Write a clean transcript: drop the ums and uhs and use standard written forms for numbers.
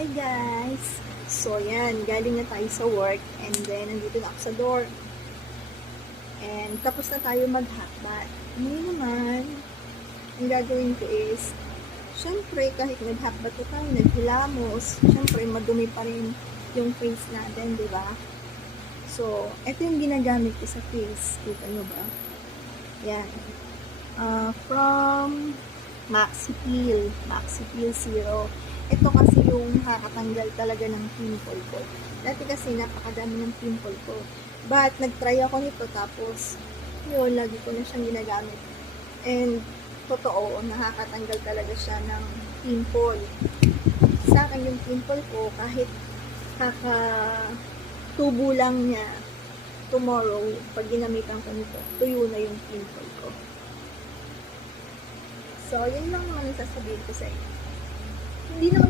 Hi guys! So yan, galing na tayo sa work and then nandito na ako sa dorm. And tapos na tayo maghakbat. Ngayon naman, ang gagawin ko is, syempre kahit naghakbat na tayo, naghilamos, syempre madumi pa rin yung face natin, di ba? So, ito yung ginagamit ko sa face. Kita nyo ba? Yan. From Maxi Peel Zero. Ito kasi yung nakakatanggal talaga ng pimple ko. Dati kasi napakadami ng pimple ko. But, nag-try ako nito tapos, yun, lagi ko na siyang ginagamit. And, totoo, nakakatanggal talaga siya ng pimple. Sa akin yung pimple ko, kahit tubo lang niya, tomorrow, pag ginamitan ko nito, tuyo na yung pimple ko. So, yun lang naman sasabihin ko sa inyo. Hindi naman